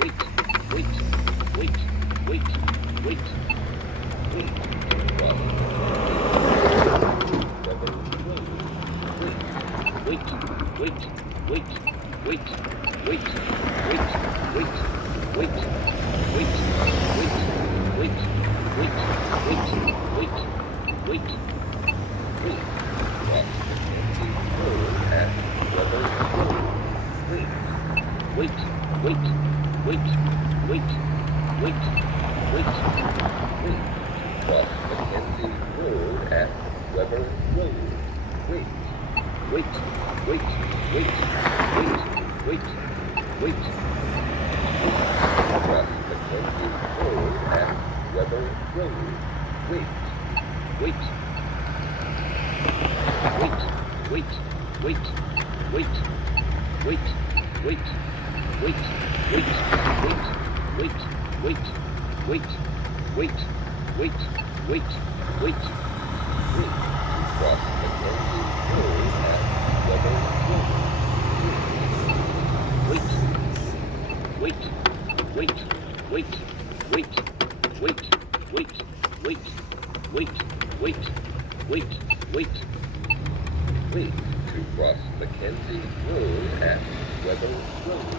wait, wait, wait, wait, wait, wait, cross Mackenzie Road, wait, wait, wait, wait, wait, wait, wait, wait, wait, wait, wait, wait, wait, wait, wait, wait, wait, cross Mackenzie Road at Weather Road, wait, wait, wait, wait, wait, wait, wait, wait, cross Mackenzie Road at Weber Road, wait, wait, wait, wait, wait, wait, wait, cross Mackenzie Road at Weber Road, wait, wait, wait, wait, wait, wait, wait, wait, wait, wait, wait, wait, wait, wait, wait, wait, wait, wait, cross Mackenzie Road at Weber Road, wait, wait, wait, wait, wait, wait, wait, wait, wait, wait, wait, wait, wait, to cross Mackenzie Road at Weber Road.